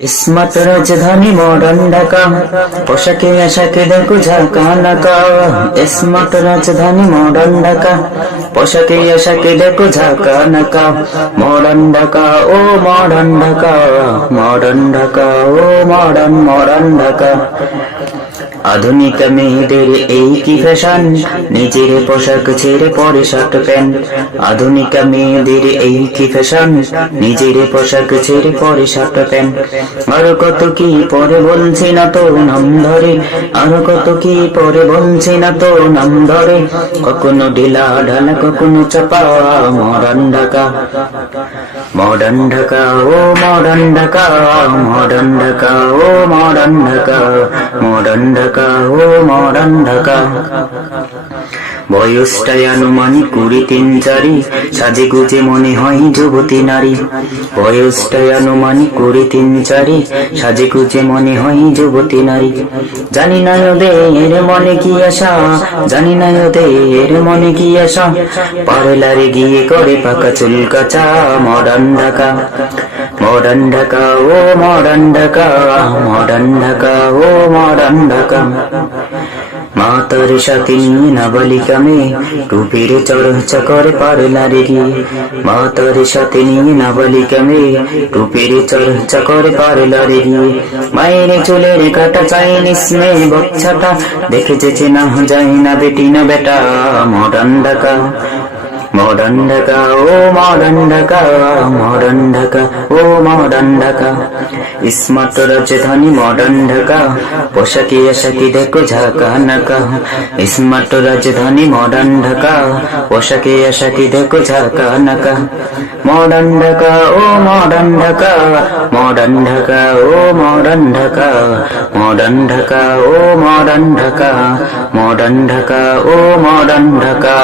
Smart রাজধানী modern Dhaka, পোশাকে আশাকে দেখো ঝাঁকা নাকা। স্মার্ট রাজধানী মডার্ন ঢাকা, পোশাকে আশাকে দেখো ঝাঁকা নাকা। মডার্ন ঢাকা ও মডার্ন ঢাকা, মডার্ন ঢাকা ও মডার্ন ঢাকা। আধুনিক মেয়েদের এই কি ফ্যাশন, নিজের পোশাক ছেড়ে পরে শার্ট প্যান্ট। আধুনিক মেয়েদের এই কি ফ্যাশন, নিজের পোশাক ছেড়ে পরে শার্ট প্যান্ট। আরো কত কি পরে বলছি না তো নাম ধরে, আরো কত কি পরে বলছি না তো নাম ধরে। কখনো ঢিলা ঢালা কখনো চাপা, মডার্ন ঢাকা, মডার্ন ঢাকা ও মডার্ন ঢাকা, মডার্ন ঢাকা ও মডার্ন ঢাকা, মডার্ন ঢাকা ও মডার্ন ঢাকা। বয়সটাই আনুমানিক 23-4, সাজে গুজে মনে হয় যুবতী নারী। বয়সটাই আনুমানিক 23-4, সাজে গুজে মনে হয় যুবতী নারী। জানি না ওদের মনে কি আশা, জানি না ওদের মনে কি আশা। পার্লারে গিয়ে করে পাকা চুল কাঁচা, মডার্ন ঢাকা, মডার্ন ঢাকা ও মডার্ন ঢাকা, মডার্ন ঢাকা ও মডার্ন ঢাকা। মাতার সাথে নিয়ে নাবালিকা মেয়ে টুপির চর্চা করে পার্লারে গিয়ে। মাতার সাথে নিয়ে নাবালিকা মেয়ে টুপির চর্চা করে পার্লারে গিয়ে। মায়ের চুলের কাটা চাইনিস মেয়ে বচ্চাটা, দেখে যেচে না যায় না বেটি না বেটা, মডার্ন ঢাকা, মডার্ন ঢাকা ও মডার্ন ঢাকা, মডার্ন ঢাকা ও মডার্ন ঢাকা। স্মার্ট রাজধানী মডার্ন ঢাকা, পোশাকে আশাকে দেখো ঝাঁকা নাকা। স্মার্ট রাজধানী মডার্ন ঢাকা, পোশাকে আশাকে দেখো ঝাঁকা নাকা। মডার্ন ঢাকা ও মডার্ন ঢাকা, মডার্ন ঢাকা ও মডার্ন ঢাকা, মডার্ন ঢাকা ও মডার্ন ঢাকা, মডার্ন ঢাকা ও মডার্ন ঢাকা।